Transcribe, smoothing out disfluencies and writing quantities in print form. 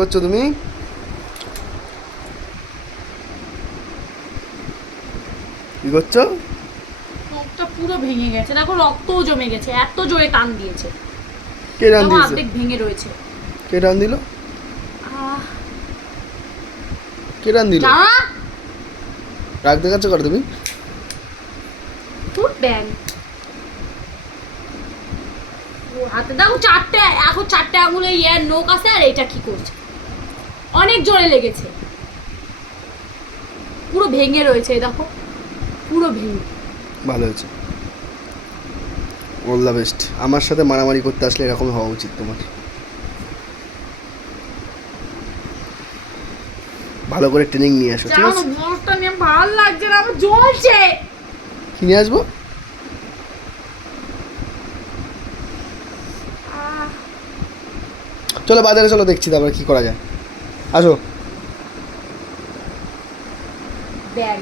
করছো তুমি? কি করছো? নখটা পুরো ভেঙে গেছে, দেখো রক্তও জমে গেছে, এত জোরে টান দিয়েছে। কে টান দেখো দিয়েছে? অর্ধেক ভেঙে রয়েছে। কে টান দিল? আহ, কে টান দিল? জানা রাগ দেখাচ্ছ কর তুমি? ফুট ব্যাং ও হাতে দেখো চারটে, এখন চারটে আঙুলে ইয়ার নখ আছে, আর এটা কি করছে? অনেক জোরে লেগেছে, পুরো ভেঙে রয়েছে, এই দেখো পুরো ভেঙে। ভালো হয়েছে, অল দ্য বেস্ট। আমার সাথে মারামারি করতে আসলে এরকম হওয়া উচিত তোমার। ভালো করে ট্রেনিং নিয়ে আসো, ঠিক জানো আছে? নখটা নিয়ে ভালো লাগছে না, আমার জ্বলছে। কি নিয়ে আসবো? আহ, চলো বাজারে চলো, দেখছি তারপরে কি করা যায়। আসো। ব্যাগ